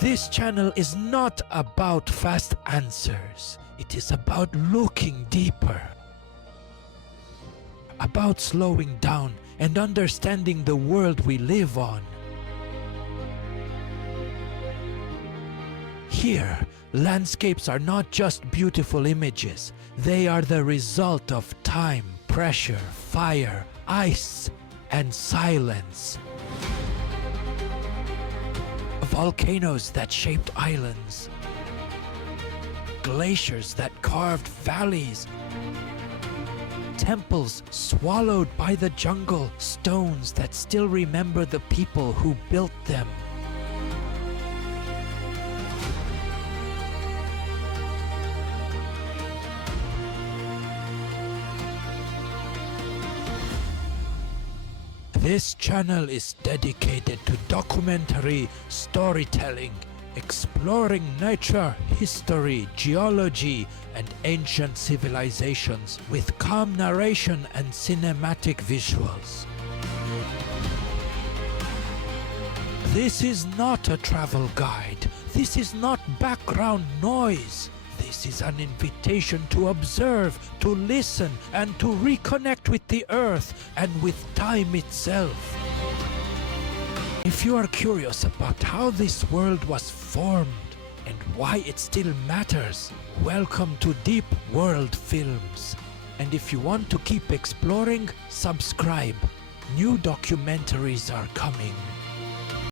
This channel is not about fast answers. It is about looking deeper. About slowing down and understanding the world we live on. Here, landscapes are not just beautiful images. They are the result of time, pressure, fire, ice, and silence. Volcanoes that shaped islands. Glaciers that carved valleys. Temples swallowed by the jungle. Stones that still remember the people who built them. This channel is dedicated to documentary storytelling, exploring nature, history, geology, and ancient civilizations with calm narration and cinematic visuals. This is not a travel guide. This is not background noise. This is an invitation to observe, to listen, and to reconnect with the earth and with time itself. If you are curious about how this world was formed and why it still matters, welcome to Deep World Films. And if you want to keep exploring, subscribe. New documentaries are coming.